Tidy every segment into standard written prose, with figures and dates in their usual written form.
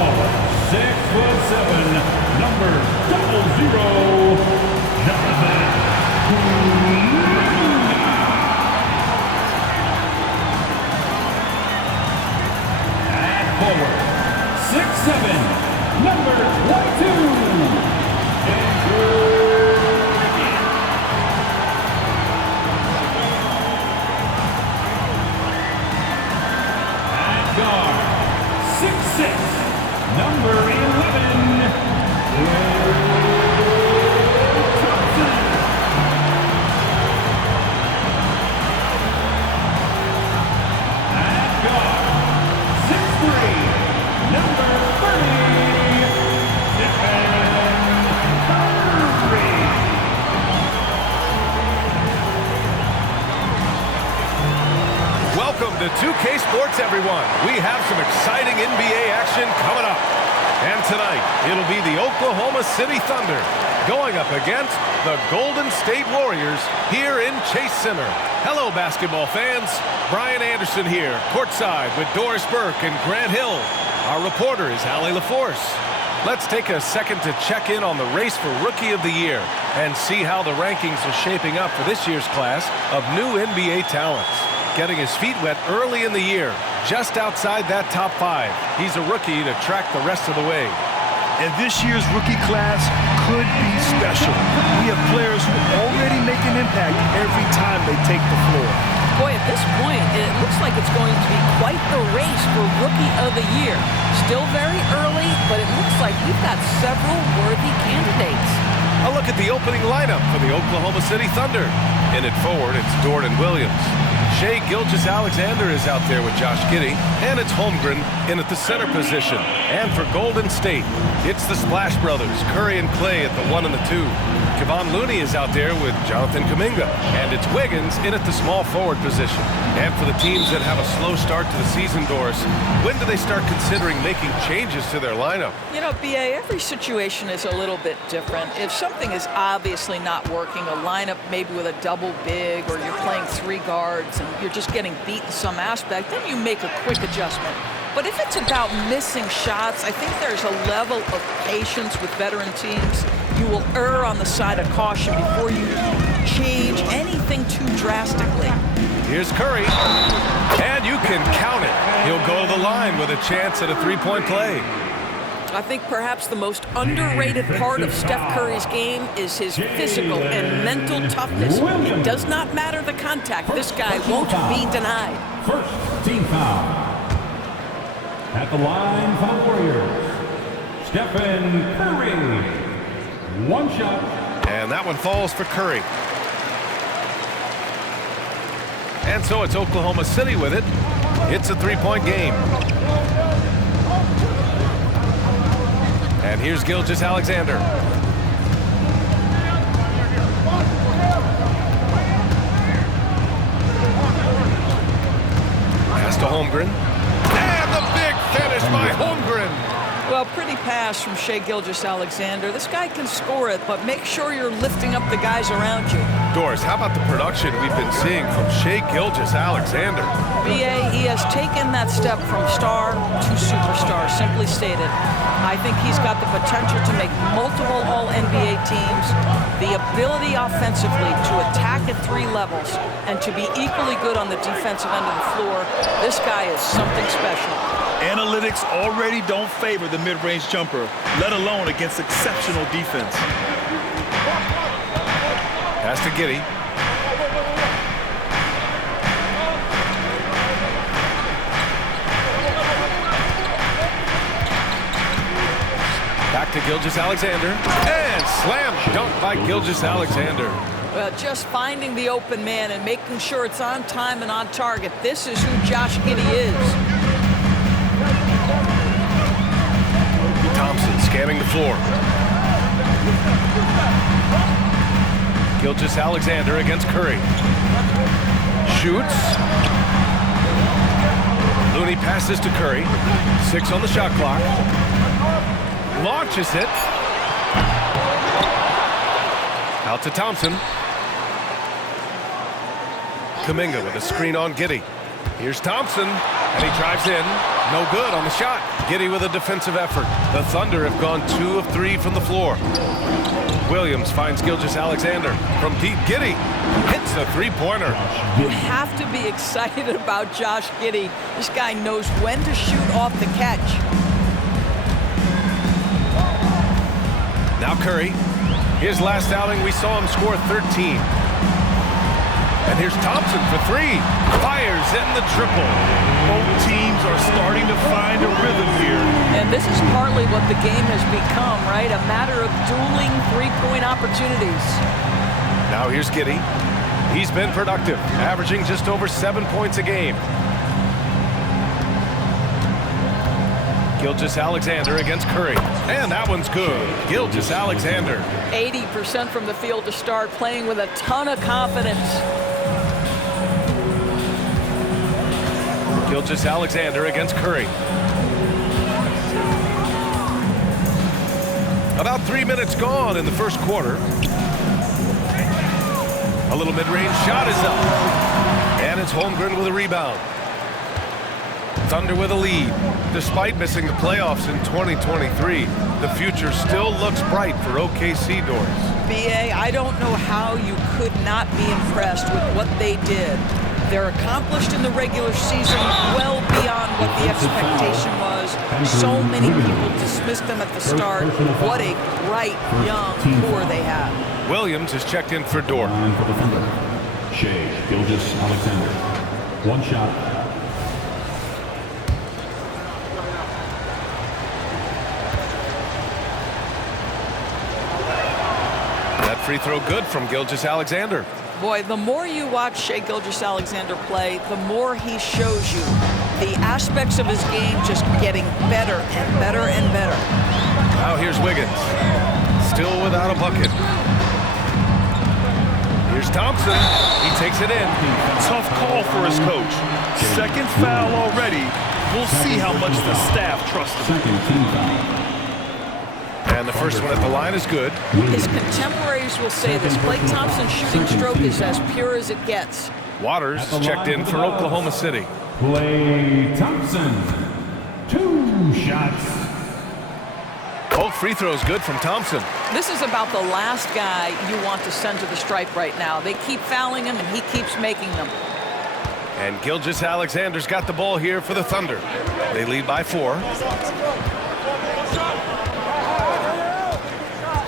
forward, 6'7", number 00, Jonathan. And forward, 6'7", number 22, Andrew. Guard, 6'6", number 11, Thompson. At guard, 6'3", number 30, Stephen Curry. Welcome to 2K Sports, everyone. We have some exciting NBA action coming up. And tonight, it'll be the Oklahoma City Thunder going up against the Golden State Warriors here in Chase Center. Hello, basketball fans. Brian Anderson here, courtside with Doris Burke and Grant Hill. Our reporter is Allie LaForce. Let's take a second to check in on the race for Rookie of the Year and see how the rankings are shaping up for this year's class of new NBA talents. Getting his feet wet early in the year, just outside that top 5. He's a rookie to track the rest of the way. And this year's rookie class could be special. We have players who already make an impact every time they take the floor. Boy, at this point, it looks like it's going to be quite the race for Rookie of the Year. Still very early, but it looks like we've got several worthy candidates. A look at the opening lineup for the Oklahoma City Thunder. In it forward, it's Jordan Williams. Shai Gilgeous-Alexander is out there with Josh Giddey, and it's Holmgren in at the center position. And for Golden State, it's the Splash Brothers, Curry and Clay at the 1 and the 2. Kevon Looney is out there with Jonathan Kuminga, and it's Wiggins in at the small forward position. And for the teams that have a slow start to the season, Doris, when do they start considering making changes to their lineup? You know, B.A., every situation is a little bit different. If something is obviously not working, a lineup maybe with a double big, or you're playing 3 guards and you're just getting beat in some aspect, then you make a quick adjustment. But if it's about missing shots, I think there's a level of patience with veteran teams. You will err on the side of caution before you change anything too drastically. Here's Curry, and you can count it. He'll go to the line with a chance at a 3-point play. I think perhaps the most underrated part of Steph Curry's game is his physical and mental toughness. It does not matter the contact. This guy won't be denied. First team foul. At the line for the Warriors, Stephen Curry. 1 shot. And that one falls for Curry. And so it's Oklahoma City with it. It's a 3-point game. And here's Gilgeous-Alexander. Pass to Holmgren. And the big finish by Holmgren. Well, pretty pass from Shai Gilgeous-Alexander. This guy can score it, but make sure you're lifting up the guys around you. Doris, how about the production we've been seeing from Shai Gilgeous-Alexander? B.A., he has taken that step from star to superstar, simply stated. I think he's got the potential to make multiple All-NBA teams, the ability offensively to attack at 3 levels, and to be equally good on the defensive end of the floor. This guy is something special. Analytics already don't favor the mid-range jumper, let alone against exceptional defense. Pass to Giddey. Back to Gilgeous-Alexander. And slam dunk by Gilgeous-Alexander. Well, just finding the open man and making sure it's on time and on target. This is who Josh Giddey is. Thompson scanning the floor. Gilgeous-Alexander against Curry. Shoots. Looney passes to Curry. 6 on the shot clock. Launches it. Out to Thompson. Kuminga with a screen on Giddey. Here's Thompson. And he drives in. No good on the shot. Giddey with a defensive effort. The Thunder have gone 2 of 3 from the floor. Williams finds Gilgeous-Alexander from deep. Giddey hits the three-pointer. You have to be excited about Josh Giddey. This guy knows when to shoot off the catch. Now Curry. His last outing, we saw him score 13. And here's Thompson for 3. Fires in the triple. Both teams are starting to find a rhythm here. And this is partly what the game has become, right? A matter of dueling three-point opportunities. Now here's Giddey. He's been productive, averaging just over 7 points a game. Gilgeous-Alexander against Curry. And that one's good. Gilgeous-Alexander. 80% from the field to start, playing with a ton of confidence. Gilgeous-Alexander against Curry. About 3 minutes gone in the first quarter. A little mid-range shot is up. And it's Holmgren with a rebound. Thunder with a lead. Despite missing the playoffs in 2023, the future still looks bright for OKC doors. BA, I don't know how you could not be impressed with what they did. They're accomplished in the regular season well beyond what the expectation was. So many people dismissed them at the start. What a bright, young core they have. Williams is checked in for Dort. Line for the Thunder. Shea Gilgeous-Alexander. One shot. That free throw good from Gilgeous-Alexander. Boy, the more you watch Shea Gilgeous-Alexander play, the more he shows you the aspects of his game just getting better and better and better. Now here's Wiggins. Still without a bucket. Here's Thompson. He takes it in. Tough call for his coach. Second foul already. We'll see how much the staff trusts him. Second team foul. And the first one at the line is good. His contemporaries will say this. Blake Thompson's shooting stroke is as pure as it gets. Waters is checked in for Oklahoma City. Klay Thompson. 2 shots. Both free throws good from Thompson. This is about the last guy you want to send to the stripe right now. They keep fouling him, and he keeps making them. And Gilgeous-Alexander's got the ball here for the Thunder. They lead by 4.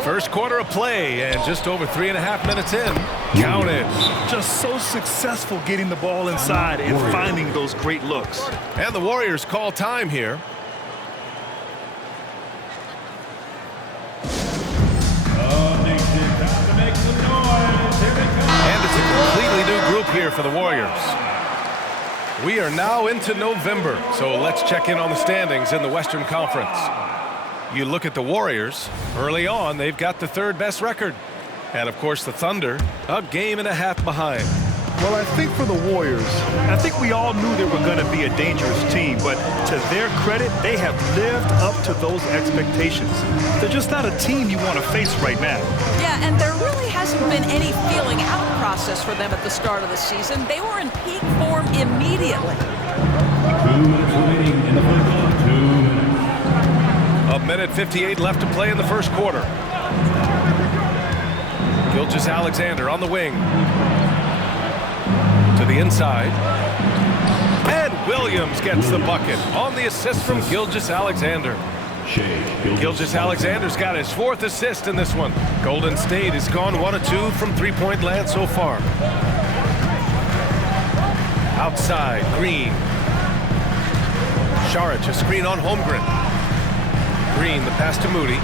First quarter of play, and just over 3.5 minutes in. Count it. Just so successful getting the ball inside and finding those great looks. And the Warriors call time here. And it's a completely new group here for the Warriors. We are now into November, so let's check in on the standings in the Western Conference. You look at the Warriors, early on, they've got the 3rd best record. And of course, the Thunder, a game and a half behind. Well, I think for the Warriors, I think we all knew they were going to be a dangerous team, but to their credit, they have lived up to those expectations. They're just not a team you want to face right now. Yeah, and there really hasn't been any feeling out process for them at the start of the season. They were in peak form immediately. 2 minutes remaining in the first quarter. 2 minutes. A minute 58 left to play in the first quarter. Gilgeous-Alexander on the wing. To the inside. And Williams gets the bucket on the assist from Gilgeous-Alexander. Gilgeous-Alexander's got his 4th assist in this one. Golden State has gone 1 of 2 from three-point land so far. Outside, Green. Saric, a screen on Holmgren. Green, the pass to Moody.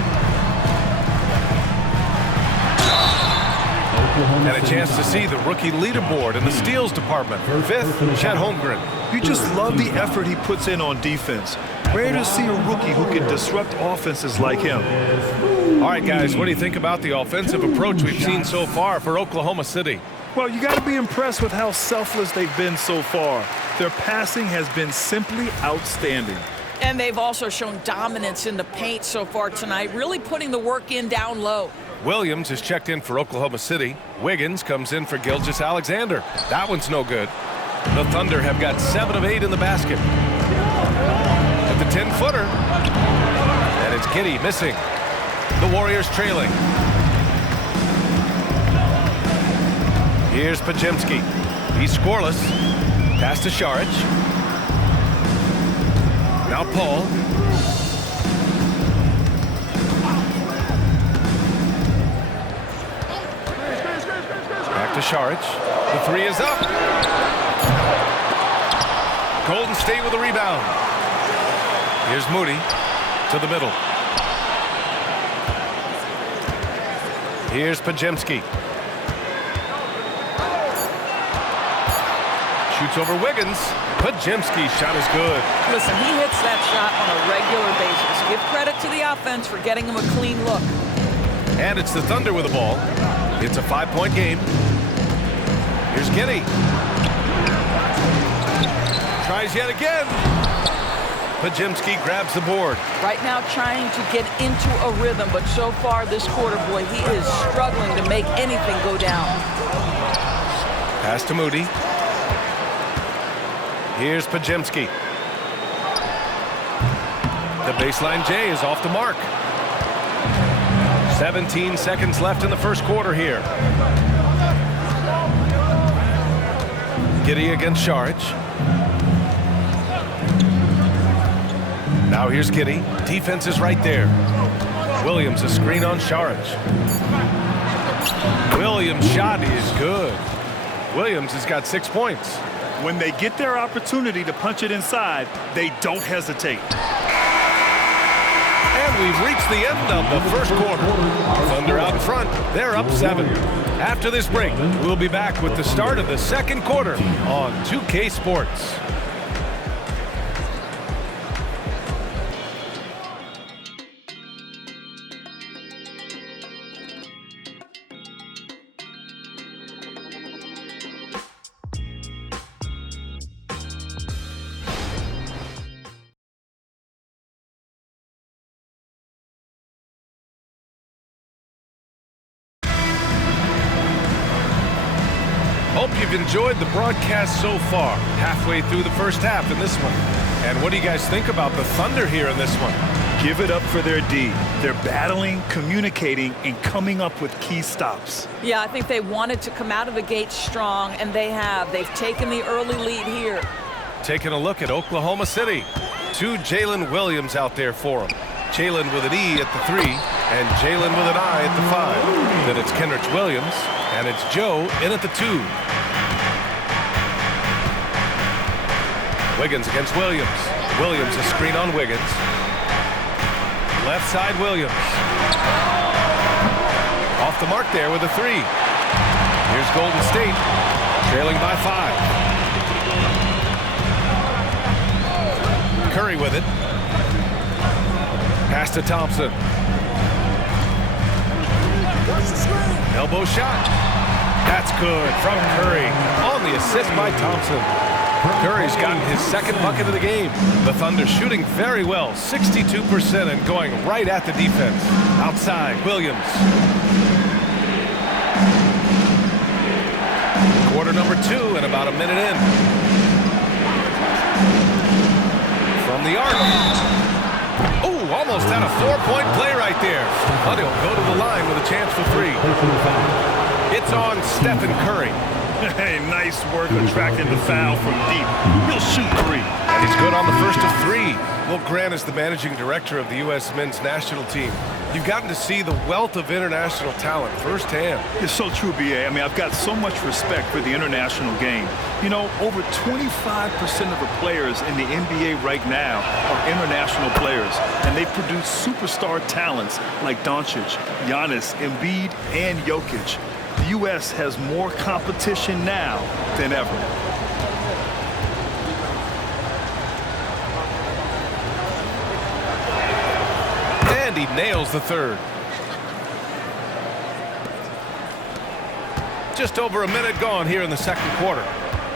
And a chance to see the rookie leaderboard in the steals department. 5th, Chet Holmgren. You just love the effort he puts in on defense. Rare to see a rookie who can disrupt offenses like him. All right, guys, what do you think about the offensive approach we've seen so far for Oklahoma City? Well, you got to be impressed with how selfless they've been so far. Their passing has been simply outstanding. And they've also shown dominance in the paint so far tonight, really putting the work in down low. Williams is checked in for Oklahoma City. Wiggins comes in for Gilgeous-Alexander. That one's no good. The Thunder have got 7 of 8 in the basket. Giddey missing. The Warriors trailing. Here's Pajemski. He's scoreless. Pass to Šarić. Now Paul. Back to Šarić. The three is up. Golden State with a rebound. Here's Moody to the middle. Here's Pajemski. Shoots over Wiggins. Pajemski's shot is good. Listen, he hits that shot on a regular basis. Give credit to the offense for getting him a clean look. And it's the Thunder with the ball. It's a 5-point game. Here's Giddey. Tries yet again. Pajemski grabs the board. Right now trying to get into a rhythm, but so far this quarter, boy, he is struggling to make anything go down. Pass to Moody. Here's Pajemski. The baseline J is off the mark. 17 seconds left in the first quarter here. Giddey against Šarić. Now here's Giddey. Defense is right there. Williams a screen on Šarić. Williams' shot is good. Williams has got 6 points. When they get their opportunity to punch it inside, they don't hesitate. And we've reached the end of the first quarter. Thunder out in front. They're up 7. After this break, we'll be back with the start of the second quarter on 2K Sports. Hope you've enjoyed the broadcast so far, halfway through the first half in this one. And what do you guys think about the Thunder here in this one? Give it up for their D. They're battling, communicating, and coming up with key stops. Yeah, I think they wanted to come out of the gate strong, and they have. They've taken the early lead here. Taking a look at Oklahoma City. 2 Jalen Williams out there for them. Jalen with an E at the 3, and Jalen with an I at the 5. Then it's Kenrich Williams, and it's Joe in at the 2. Wiggins against Williams. Williams a screen on Wiggins. Left side Williams. Off the mark there with a 3. Here's Golden State, trailing by 5. Curry with it. Pass to Thompson. Elbow shot. That's good from Curry on the assist by Thompson. Curry's gotten his second bucket of the game. The Thunder shooting very well, 62%, and going right at the defense. Outside, Williams. Quarter number 2 and about a minute in. From the arc. Oh, almost had a 4-point play right there. But he'll go to the line with a chance for 3. It's on Stephen Curry. Hey, nice work attracting the foul from deep. He'll shoot 3. And he's good on the first of 3. Will Grant is the managing director of the U.S. men's national team. You've gotten to see the wealth of international talent firsthand. It's so true, B.A. I mean, I've got so much respect for the international game. You know, over 25% of the players in the NBA right now are international players, and they produce superstar talents like Doncic, Giannis, Embiid, and Jokic. The U.S. has more competition now than ever. And he nails the 3rd. Just over a minute gone here in the second quarter.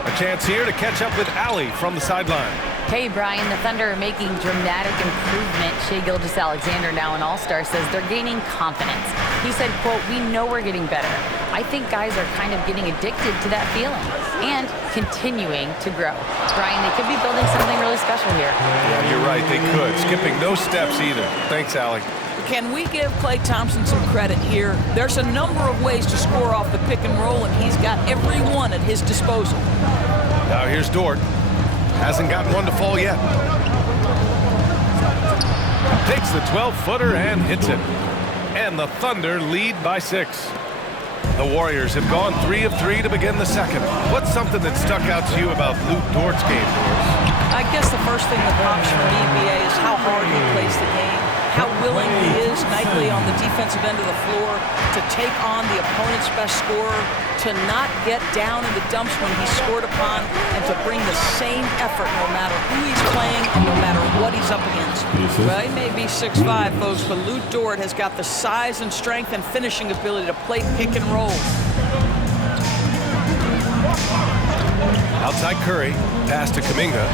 A chance here to catch up with Allie from the sideline. Hey, Brian, the Thunder are making dramatic improvement. Shai Gilgeous-Alexander, now an all-star, says they're gaining confidence. He said, quote, "We know we're getting better. I think guys are kind of getting addicted to that feeling and continuing to grow. Brian, they could be building something really special here. Yeah, you're right. They could. Skipping no steps either. Thanks, Allie. Can we give Klay Thompson some credit here? There's a number of ways to score off the pick and roll, and he's got every one at his disposal. Now here's Dort. Hasn't gotten one to fall yet. Takes the 12-footer and hits it. And the Thunder lead by 6. The Warriors have gone 3 of 3 to begin the second. What's something that stuck out to you about Luke Dort's game, Doris? I guess the first thing that pops for me, BA, is how hard he plays the game, how willing he is nightly on the defensive end of the floor to take on the opponent's best scorer, to not get down in the dumps when he's scored upon, and to bring the same effort no matter who he's playing and no matter what he's up against. Well, he may be 6'5", folks, but Luke Dort has got the size and strength and finishing ability to play pick and roll. Outside Curry, pass to Kuminga.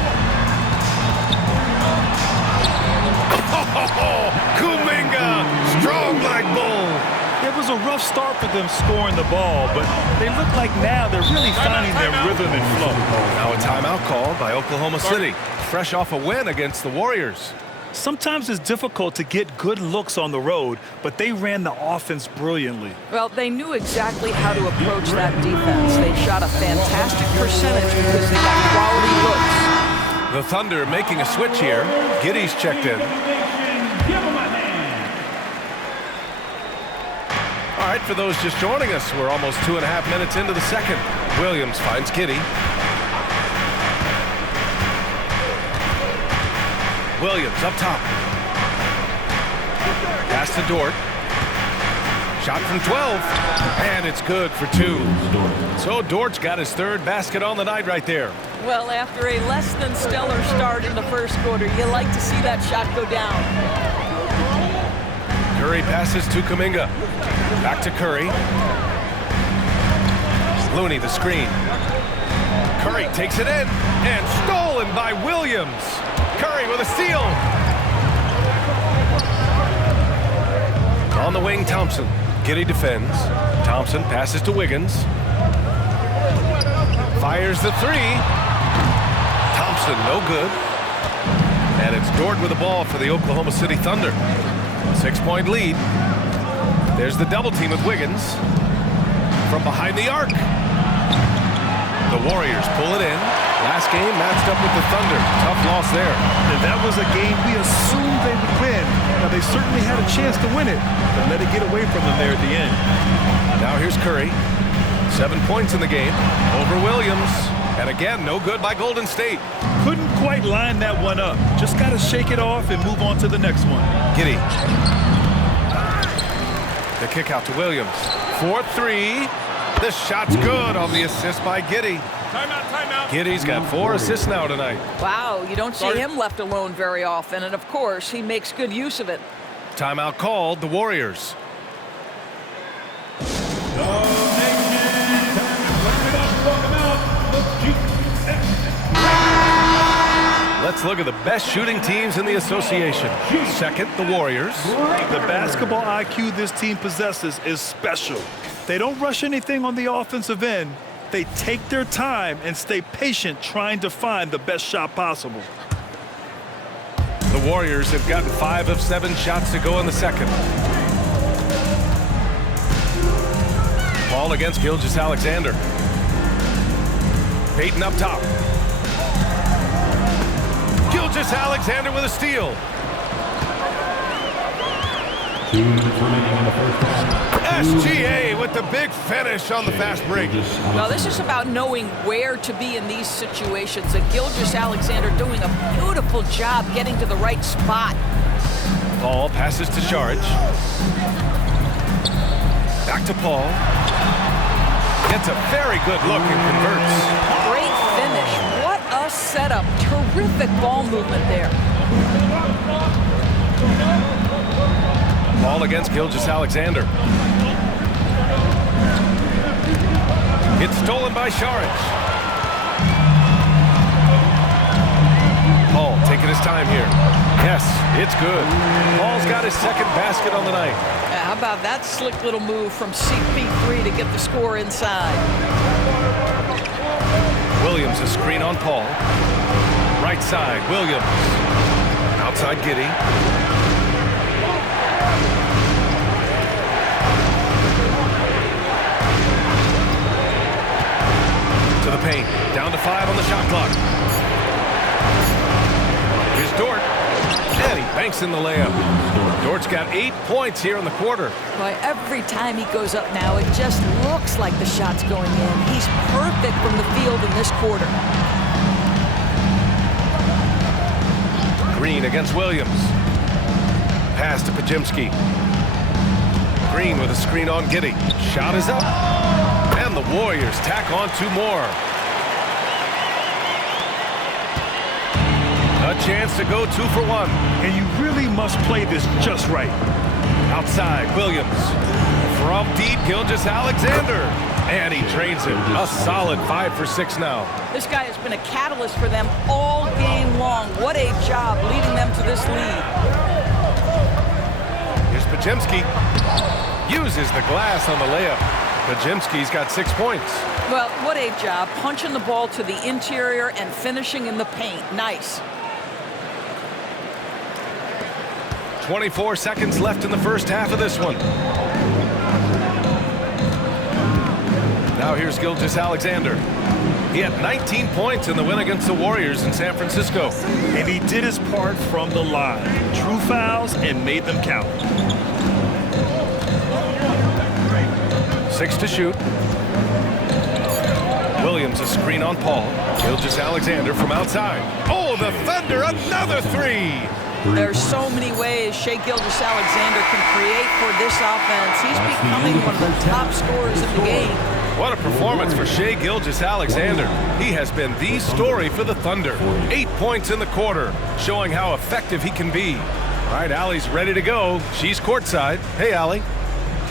Kuminga, strong like bull. It was a rough start for them scoring the ball, but they look like now they're really finding their rhythm and flow. Now a timeout called by Oklahoma City, fresh off a win against the Warriors. Sometimes it's difficult to get good looks on the road, but they ran the offense brilliantly. Well, they knew exactly how to approach that defense. They shot a fantastic percentage because they got quality looks. The Thunder making a switch here. Giddey's checked in. All right, for those just joining us, we're almost 2.5 minutes into the second. Williams finds Giddey. Williams up top. Pass to Dort. Shot from 12. And it's good for 2. So Dort's got his 3rd basket on the night right there. Well, after a less than stellar start in the first quarter, you like to see that shot go down. Curry passes to Kuminga. Back to Curry. Looney the screen. Curry takes it in and stolen by Williams. Curry with a steal. On the wing, Thompson. Giddey defends. Thompson passes to Wiggins. Fires the 3. Thompson no good. And it's Dort with the ball for the Oklahoma City Thunder. 6-point lead. There's the double team with Wiggins. From behind the arc. The Warriors pull it in. Last game matched up with the Thunder. Tough loss there. And that was a game we assumed they would win. Now, they certainly had a chance to win it, but let it get away from them there at the end. Now here's Curry. 7 points in the game. Over Williams. And again, no good by Golden State. Couldn't quite line that one up. Just got to shake it off and move on to the next one. Giddey. The kick out to Williams. 4-3. The shot's good on the assist by Giddey. Timeout. Giddey's got 4 assists now tonight. Wow, you don't see him left alone very often, and of course, he makes good use of it. Timeout called, the Warriors. Let's look at the best shooting teams in the association. Second, the Warriors. The basketball IQ this team possesses is special. They don't rush anything on the offensive end. They take their time and stay patient trying to find the best shot possible. The Warriors have gotten 5 of 7 shots to go in the second. Ball against Gilgeous-Alexander. Payton up top. Gilgeous-Alexander with a steal. 2 minutes remaining in the first half. SGA with the big finish on the fast break. Well, this is about knowing where to be in these situations. And Gilgeous-Alexander doing a beautiful job getting to the right spot. Paul passes to Saric. Back to Paul. Gets a very good look and converts. Great finish. What a setup. Terrific ball movement there. Ball against Gilgeous-Alexander. It's stolen by Saric. Paul taking his time here. Yes, it's good. Paul's got his second basket on the night. How about that slick little move from CP3 to get the score inside? Williams, a screen on Paul. Right side, Williams. Outside, Giddey. To the paint. Down to 5 on the shot clock. Here's Dort. And he banks in the layup. Dort's got 8 points here in the quarter. Boy, every time he goes up now, it just looks like the shot's going in. He's perfect from the field in this quarter. Green against Williams. Pass to Pajimski. Green with a screen on Giddey. Shot is up. And the Warriors tack on 2 more. A chance to go 2 for 1. And you really must play this just right. Outside, Williams. From deep, Gilgeous-Alexander. And he drains it. A solid 5 for 6 now. This guy has been a catalyst for them all game long. What a job leading them to this lead. Here's Pajimski. Uses the glass on the layup. Pajimski's got 6 points. Well, what a job punching the ball to the interior and finishing in the paint. Nice. 24 seconds left in the first half of this one. Now here's Gilgeous-Alexander. He had 19 points in the win against the Warriors in San Francisco. And he did his part from the line. Drew fouls and made them count. 6 to shoot. Williams a screen on Paul. Gilgeous-Alexander from outside. Oh, the Thunder, another 3. There's so many ways Shai Gilgeous-Alexander can create for this offense. He's becoming one of the top scorers in the game. What a performance for Shai Gilgeous-Alexander. He has been the story for the Thunder. 8 points in the quarter, showing how effective he can be. All right, Allie's ready to go. She's courtside. Hey, Allie.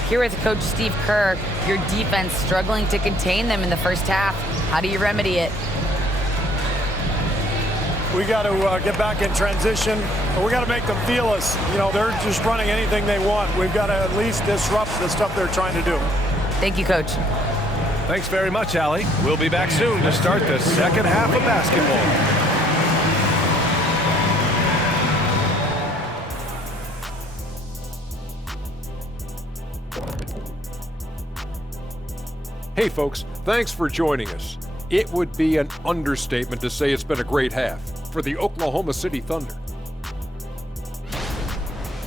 Here with Coach Steve Kerr, your defense struggling to contain them in the first half. How do you remedy it? We got to get back in transition. We got to make them feel us. You know, they're just running anything they want. We've got to at least disrupt the stuff they're trying to do. Thank you, Coach. Thanks very much, Allie. We'll be back soon to start the second half of basketball. Hey folks, thanks for joining us. It would be an understatement to say it's been a great half for the Oklahoma City Thunder.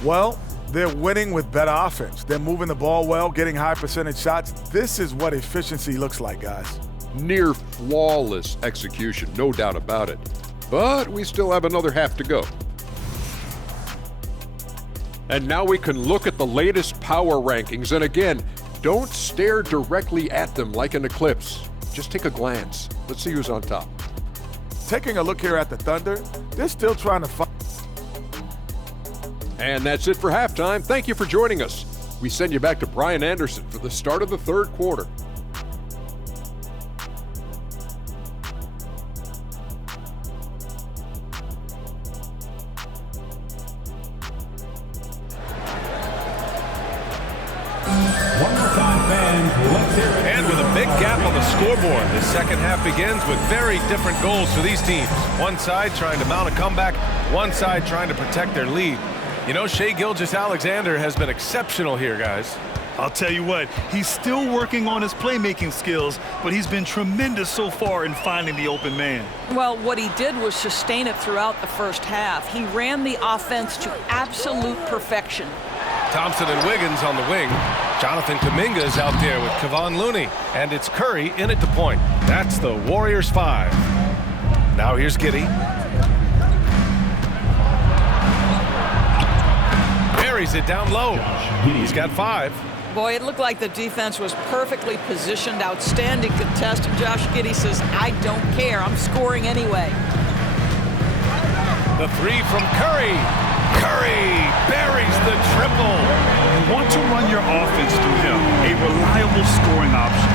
Well, they're winning with better offense. They're moving the ball well, getting high percentage shots. This is what efficiency looks like, guys. Near flawless execution, no doubt about it. But we still have another half to go. And now we can look at the latest power rankings. And again, don't stare directly at them like an eclipse. Just take a glance. Let's see who's on top. Taking a look here at the Thunder, they're still trying to find. And that's it for halftime. Thank you for joining us. We send you back to Brian Anderson for the start of the third quarter. And with a big gap on the scoreboard, the second half begins with very different goals for these teams. One side trying to mount a comeback, one side trying to protect their lead. You know, Shai Gilgeous-Alexander has been exceptional here, guys. I'll tell you what, he's still working on his playmaking skills, but he's been tremendous so far in finding the open man. Well, what he did was sustain it throughout the first half. He ran the offense to absolute perfection. Thompson and Wiggins on the wing. Jonathan Kuminga is out there with Kevon Looney. And it's Curry in at the point. That's the Warriors 5. Now here's Giddey. Buries it down low. He's got 5. Boy, it looked like the defense was perfectly positioned. Outstanding contest. And Josh Giddey says, I don't care. I'm scoring anyway. The 3 from Curry. Curry buries the triple. You want to run your offense through him, a reliable scoring option.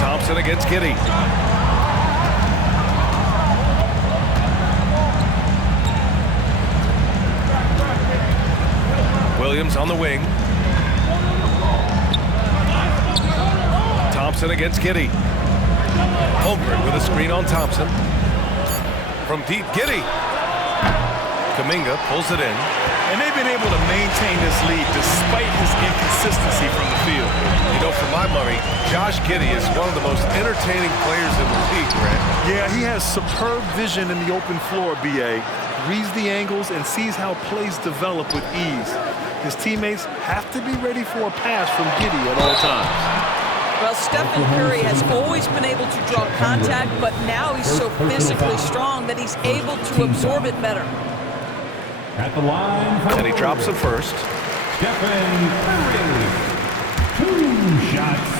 Thompson against Giddey. Williams on the wing. Thompson against Giddey. Holmgren with a screen on Thompson. From deep, Giddey. Kuminga pulls it in. And they've been able to maintain this lead despite his inconsistency from the field. You know, for my money, Josh Giddey is one of the most entertaining players in the league, Grant. Yeah, he has superb vision in the open floor, B.A. Reads the angles and sees how plays develop with ease. His teammates have to be ready for a pass from Giddey at all times. Well, Stephen Curry has always been able to draw contact, but now he's so physically strong that he's able to absorb it better. At the line. And he drops it first. Stephen Curry. 2 shots.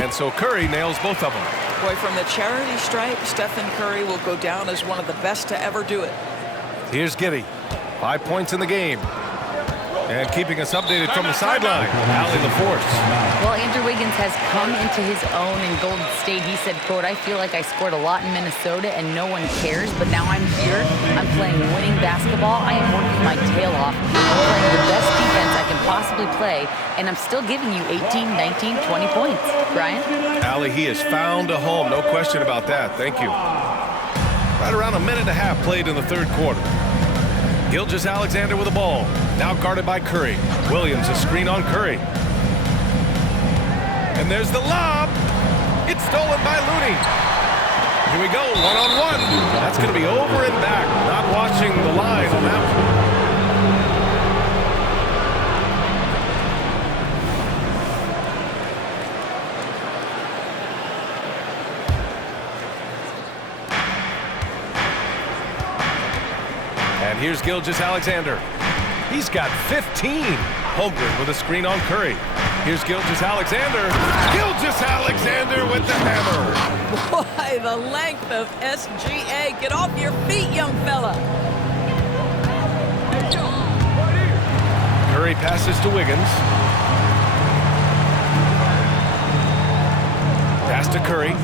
And so Curry nails both of them. Boy, from the charity stripe, Stephen Curry will go down as one of the best to ever do it. Here's Giddey. 5 points in the game. And keeping us updated from the sideline, Allie LaForce. Well, Andrew Wiggins has come into his own in Golden State. He said, quote, I feel like I scored a lot in Minnesota and no one cares, but now I'm here. I'm playing winning basketball. I am working my tail off. I'm playing the best defense I can possibly play, and I'm still giving you 18, 19, 20 points. Brian? Allie, he has found a home. No question about that. Thank you. Right around a minute and a half played in the third quarter. Gilgeous-Alexander with the ball. Now guarded by Curry. Williams a screen on Curry. And there's the lob. It's stolen by Looney. Here we go, one-on-one. That's going to be over and back. Not watching the line on that one. And here's Gilgeous-Alexander. He's got 15. Holmgren with a screen on Curry. Here's Gilgeous-Alexander. Gilgeous-Alexander with the hammer. Boy, the length of SGA. Get off your feet, young fella. Curry passes to Wiggins. Pass to Curry.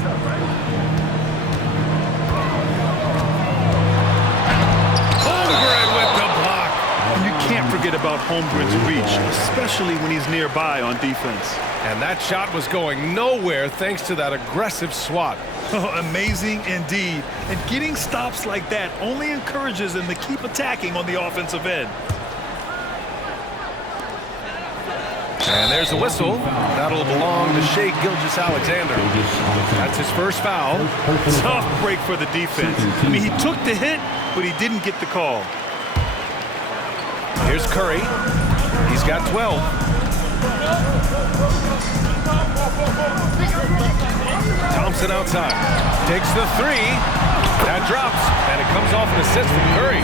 Holmgren with the block. And you can't forget about Holmgren's reach, especially when he's nearby on defense. And that shot was going nowhere thanks to that aggressive swat. Oh, amazing indeed. And getting stops like that only encourages him to keep attacking on the offensive end. And there's a whistle. That'll belong to Shai Gilgeous-Alexander. That's his first foul. Tough break for the defense. I mean, he took the hit, but he didn't get the call. Here's Curry. He's got 12. Thompson outside. Takes the three. That drops, and it comes off an assist from Curry.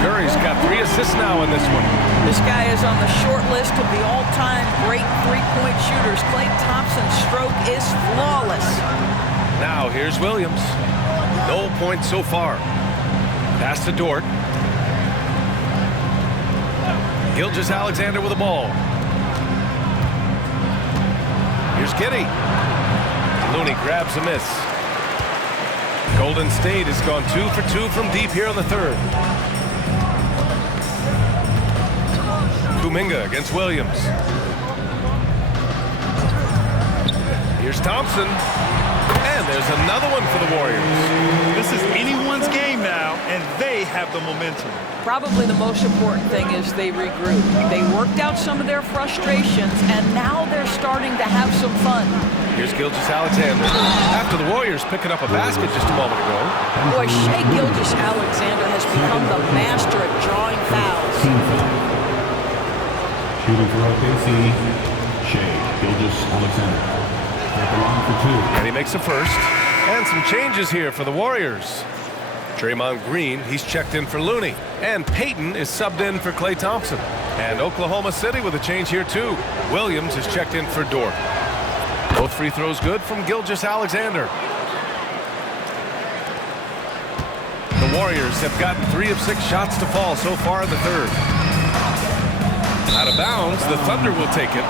Curry's got 3 assists now in this one. This guy is on the short list of the all-time great three-point shooters. Klay Thompson's stroke is flawless. Now here's Williams. No points so far. Pass to Dort. Gilgeous-Alexander with the ball. Here's Giddey. Looney grabs a miss. Golden State has gone 2 for 2 from deep here in the third. Kuminga against Williams. Here's Thompson. And there's another one for the Warriors. This is anyone's game now, and they have the momentum. Probably the most important thing is they regroup. They worked out some of their frustrations, and now they're starting to have some fun. Here's Gilgeous-Alexander. After the Warriors picking up a basket just a moment ago. Boy, Shai Gilgeous-Alexander has become the master at drawing fouls. Shooting for OKC, Shai Gilgeous-Alexander. At the line for 2. And he makes a first. And some changes here for the Warriors. Draymond Green, he's checked in for Looney. And Payton is subbed in for Klay Thompson. And Oklahoma City with a change here too. Williams is checked in for Dort. Both free throws good from Gilgeous-Alexander. The Warriors have gotten 3 of 6 shots to fall so far in the third. Out of bounds, the Thunder will take it.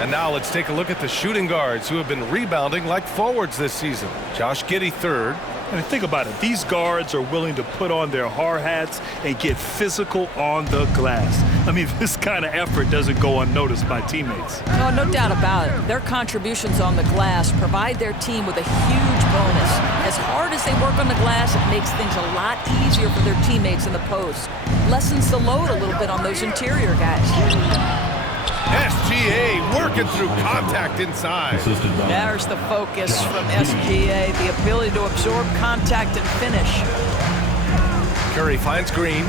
And now let's take a look at the shooting guards who have been rebounding like forwards this season. Josh Giddey third, And think about it. These guards are willing to put on their hard hats and get physical on the glass. I mean, this kind of effort doesn't go unnoticed by teammates. Oh, no doubt about it. Their contributions on the glass provide their team with a huge bonus. As hard as they work on the glass, it makes things a lot easier for their teammates in the post. Lessens the load a little bit on those interior guys. SGA working through contact inside. Assisted by There's the focus from SGA, the ability to absorb contact and finish. Curry finds Green.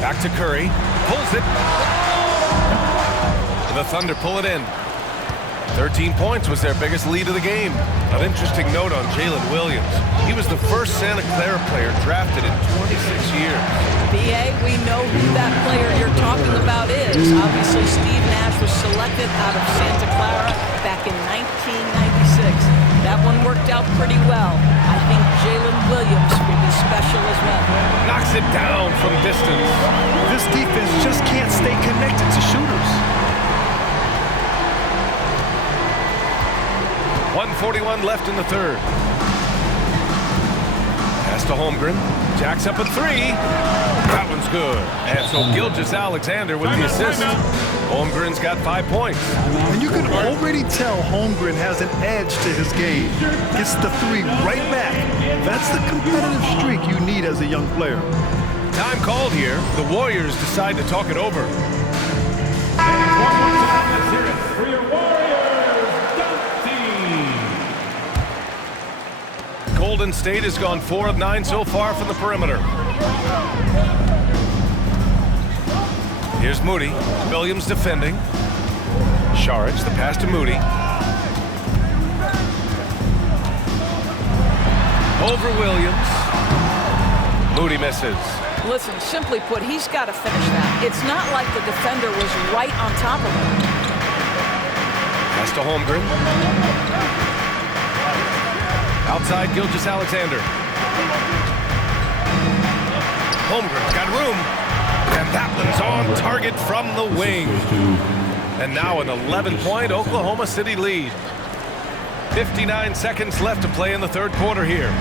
Back to Curry. Pulls it. The Thunder pull it in. 13 points was their biggest lead of the game. An interesting note on Jalen Williams. He was the first Santa Clara player drafted in 26 years. BA, we know who that player you're talking about is. Obviously, Steve Nash was selected out of Santa Clara back in 1996. That one worked out pretty well. I think Jalen Williams will be special as well. Knocks it down from distance. This defense just can't stay connected to shooters. 1:41 left in the third. Pass to Holmgren. Jacks up a three. That one's good. And so Gilgeous-Alexander with the assist. Holmgren's got 5 points. And you can already tell Holmgren has an edge to his game. Gets the three right back. That's the competitive streak you need as a young player. Time called here. The Warriors decide to talk it over. Let's hear it for your Warriors dunk team. Golden State has gone 4 of 9 so far from the perimeter. Here's Moody. Williams defending. Šarić, the pass to Moody. Over Williams. Moody misses. Listen, simply put, he's got to finish that. It's not like the defender was right on top of him. Pass to Holmgren. Outside Gilgeous-Alexander. Holmgren's got room. And that one's on target from the wing. And now an 11-point Oklahoma City lead. 59 seconds left to play in the third quarter here.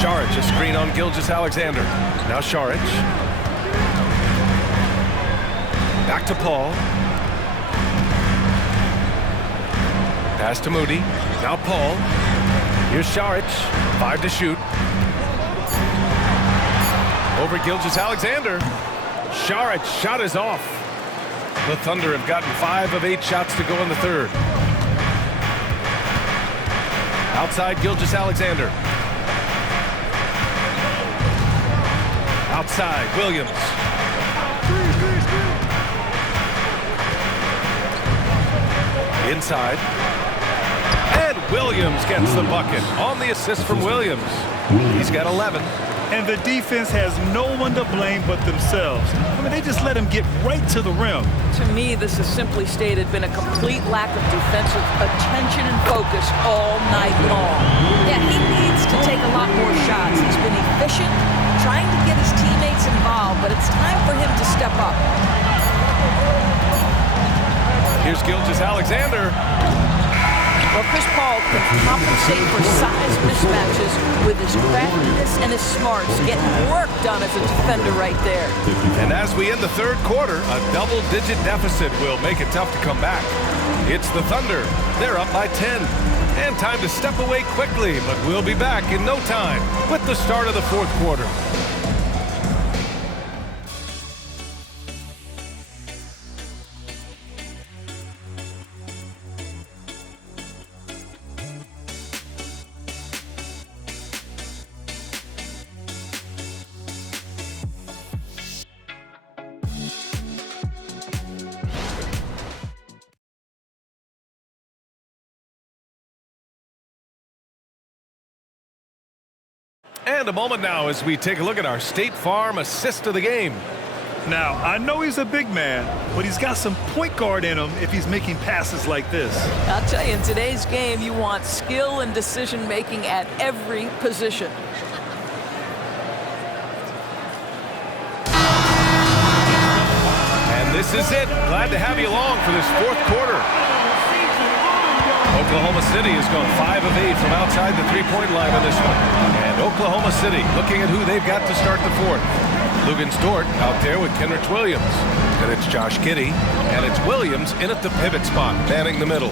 Šarić, a screen on Gilgeous-Alexander. Now Šarić. Back to Paul. Pass to Moody. Now Paul. Here's Šarić. 5 to shoot. Over Gilgeous-Alexander. Šarić shot is off. The Thunder have gotten 5 of 8 shots to go in the third. Outside Gilgeous-Alexander. Outside Williams. Inside. And Williams gets the bucket on the assist from Williams. He's got 11. And the defense has no one to blame but themselves. I mean, they just let him get right to the rim. To me, this has simply stated been a complete lack of defensive attention and focus all night long. Yeah, he needs to take a lot more shots. He's been efficient, trying to get his teammates involved, but it's time for him to step up. Here's Gilgeous-Alexander. Well, Chris Paul can compensate for size mismatches with his craftiness and his smarts, getting work done as a defender right there. And as we end the third quarter, a double-digit deficit will make it tough to come back. It's the Thunder. They're up by 10. And time to step away quickly, but we'll be back in no time with the start of the fourth quarter. And a moment now as we take a look at our State Farm assist of the game. Now, I know he's a big man, but he's got some point guard in him if he's making passes like this. I'll tell you, in today's game, you want skill and decision-making at every position. This is it. Glad to have you along for this fourth quarter. Oklahoma City has gone 5 of 8 from outside the three-point line on this one. And Oklahoma City looking at who they've got to start the fourth. Lugan Stort out there with Kenrich Williams. And it's Josh Giddey. And it's Williams in at the pivot spot, manning the middle.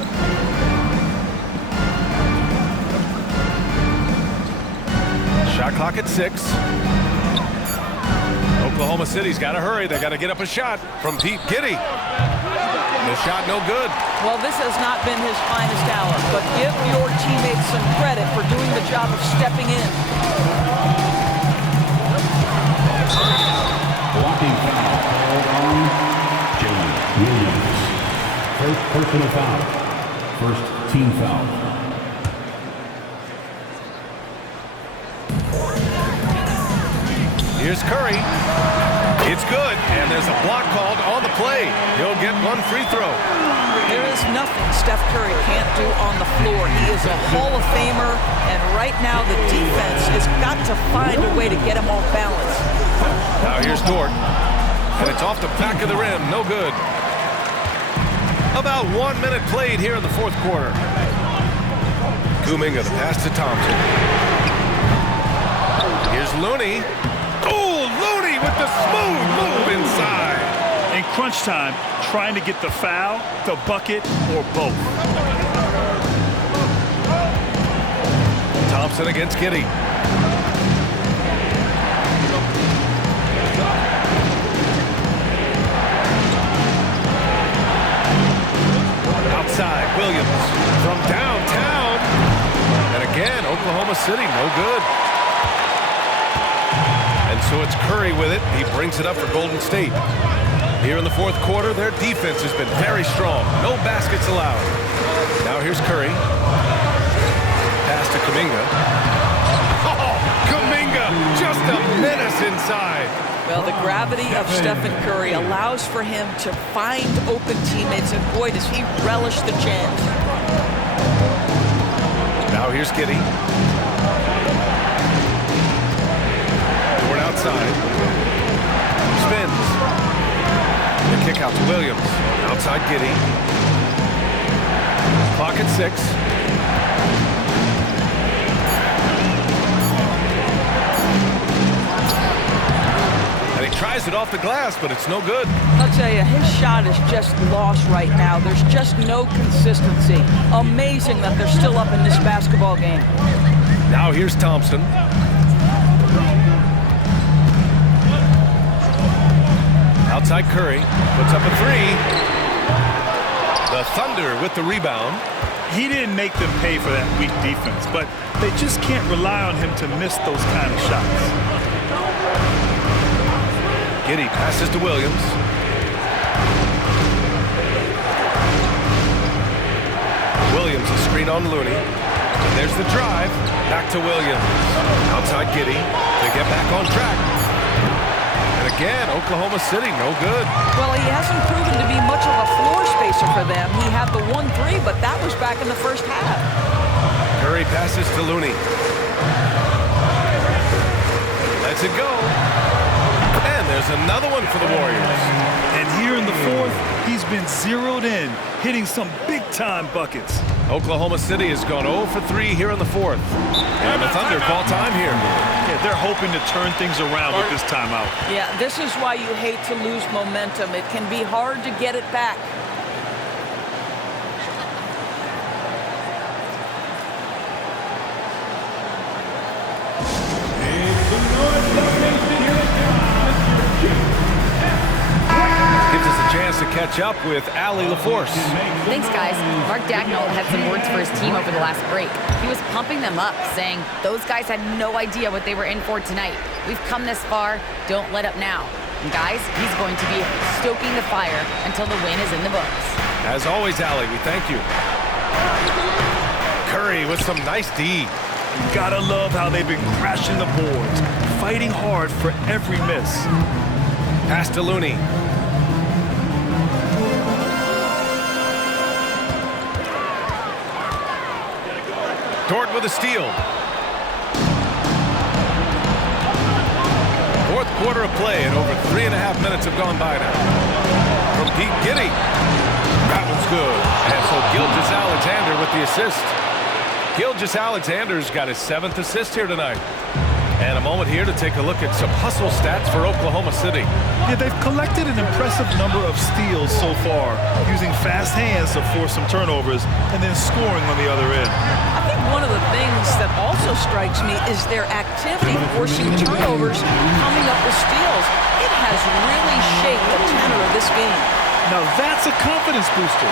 Shot clock at 6. Oklahoma City's got to hurry. They got to get up a shot from Pete Giddey. The shot no good. Well, this has not been his finest hour, but give your teammates some credit for doing the job of stepping in. Blocking foul called on Jalen Williams. First personal foul. First team foul. Here's Curry. It's good, and there's a block called on the play. He'll get one free throw. There is nothing Steph Curry can't do on the floor. He is a Hall of Famer, and right now the defense has got to find a way to get him off balance. Now here's Dort, and it's off the back of the rim. No good. About 1 minute played here in the fourth quarter. Kuminga, the pass to Thompson. Here's Looney. Oh, Looney with the smooth move inside. In crunch time, trying to get the foul, the bucket, or both. Thompson against Giddey. Outside, Williams from downtown. And again, Oklahoma City, no good. And so it's Curry with it. He brings it up for Golden State. Here in the fourth quarter, their defense has been very strong. No baskets allowed. Now here's Curry. Pass to Kuminga. Oh, Kuminga, just a menace inside. Well, the gravity of Stephen Curry allows for him to find open teammates, and boy, does he relish the chance. Now here's Giddey. Dort outside. Spins. The kick out to Williams. Outside Giddey. Clock at 6. And he tries it off the glass, but it's no good. I'll tell you, his shot is just lost right now. There's just no consistency. Amazing that they're still up in this basketball game. Now here's Thompson. Outside Curry, puts up a 3. The Thunder with the rebound. He didn't make them pay for that weak defense, but they just can't rely on him to miss those kind of shots. Giddey passes to Williams. Williams, a screen on Looney. And there's the drive. Back to Williams. Outside Giddey. They get back on track. And again, Oklahoma City, no good. Well, he hasn't proven to be much of a floor spacer for them. He had the 1-3, but that was back in the first half. Curry passes to Looney. Lets it go. And there's another one for the Warriors. And here in the fourth, he's been zeroed in, hitting some big-time buckets. Oklahoma City has gone 0 for 3 here in the fourth. And the Thunder call time here. Yeah, they're hoping to turn things around with this timeout. Yeah, this is why you hate to lose momentum. It can be hard to get it back. Gives us a chance to catch up with Allie LaForce. Thanks, guys. Mark Dagnall had some words for his team over the last break. He was pumping them up, saying those guys had no idea what they were in for tonight. We've come this far. Don't let up now. And guys, he's going to be stoking the fire until the win is in the books. As always, Allie, we thank you. Curry with some nice D. You gotta love how they've been crashing the boards, fighting hard for every miss. Pass to Looney. Dort with a steal. Fourth quarter of play, and over 3.5 minutes have gone by now. From Pete Giddy. That one's good. And so Gilgeous-Alexander with the assist. Gilgeous-Alexander's got his 7th assist here tonight. And a moment here to take a look at some hustle stats for Oklahoma City. Yeah, they've collected an impressive number of steals so far, using fast hands to force some turnovers and then scoring on the other end. I think one of the things that also strikes me is their activity forcing turnovers, coming up with steals. It has really shaped the tenor of this game. Now that's a confidence booster.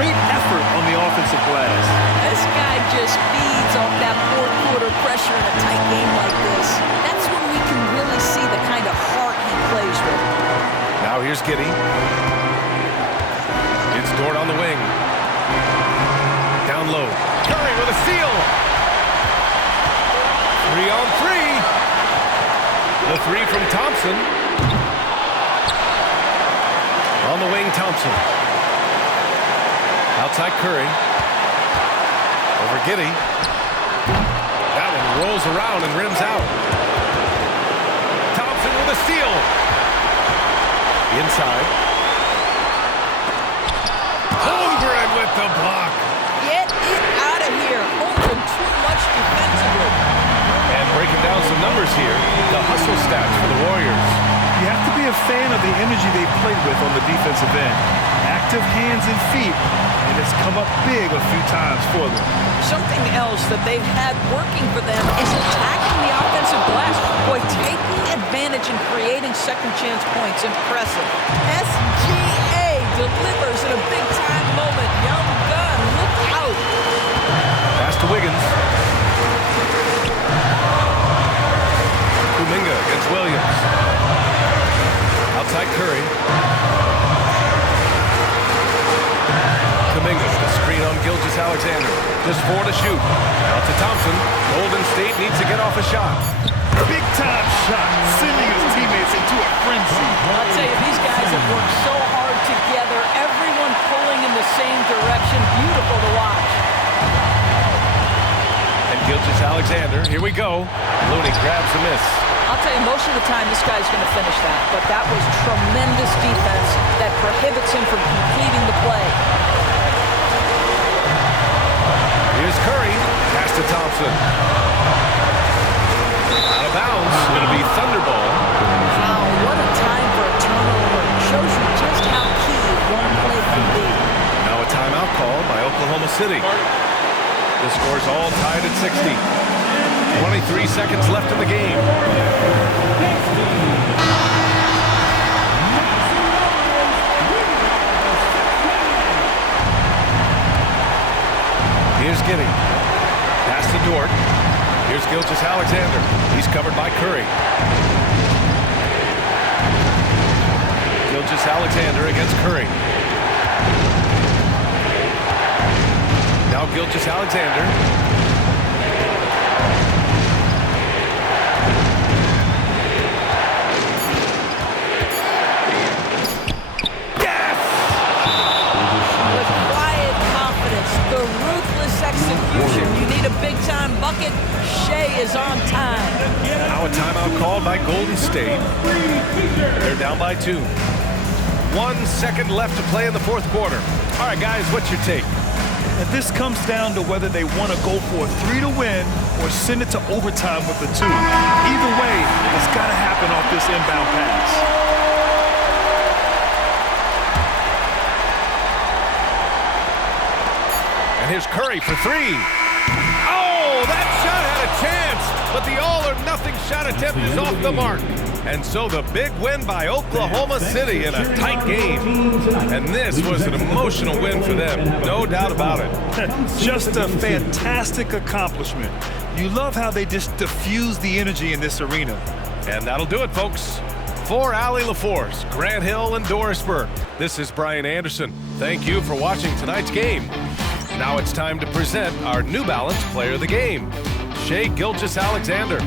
Great effort on the offensive glass. This guy just feeds off that fourth-quarter pressure in a tight game like this. That's when we can really see the kind of heart he plays with. Now here's Giddy. It's Dort on the wing. Down low. Curry with a steal. 3 on 3. The 3 from Thompson. On the wing, Thompson. Outside Curry. Over Giddy. That one rolls around and rims out. Thompson with a steal. Inside. Holmgren with the block. Get it out of here. Holmgren too much defensively. And breaking down some numbers here, the hustle stats for the Warriors. You have to be a fan of the energy they played with on the defensive end. Active hands and feet, and it's come up big a few times for them. Something else that they've had working for them is attacking the offensive glass. Boy, taking advantage and creating second chance points. Impressive. SGA delivers in a big-time moment. Young gun, look out. Pass to Wiggins. Kuminga against Williams. Outside Curry. Kuminga with a screen on Gilgeous-Alexander. Just 4 to shoot. Out to Thompson. Golden State needs to get off a shot. Big-time shot, sending his teammates into a frenzy. I'll tell you, these guys have worked so hard together. Everyone pulling in the same direction. Beautiful to watch. And Gilgeous-Alexander, here we go. Looney grabs a miss. I'll tell you, most of the time this guy's going to finish that, but that was tremendous defense that prohibits him from completing the play. Here's Curry. Pass to Thompson. Out of bounds. It'll be Thunderball. Wow, what a time for a turnover. Shows you just how key one play can be. Now a timeout called by Oklahoma City. The score's all tied at 60. 23 seconds left in the game. Here's Giddy. Pass to Dort. Here's Gilgeous-Alexander. He's covered by Curry. Gilgeous-Alexander against Curry. Now Gilgeous-Alexander. You need a big-time bucket. Shea is on time. Now a timeout called by Golden State. They're down by 2. 1 second left to play in the fourth quarter. All right, guys, what's your take? And this comes down to whether they want to go for a 3 to win or send it to overtime with the 2. Either way, it's got to happen off this inbound pass. And here's Curry for 3. Oh, that shot had a chance, but the all-or-nothing shot attempt is off the mark. And so the big win by Oklahoma City in a tight game. And this was an emotional win for them, no doubt about it. Just a fantastic accomplishment. You love how they just diffuse the energy in this arena. And that'll do it, folks. For Allie LaForce, Grant Hill, and Doris Burke, this is Brian Anderson. Thank you for watching tonight's game. Now it's time to present our New Balance Player of the Game, Shai Gilgeous-Alexander.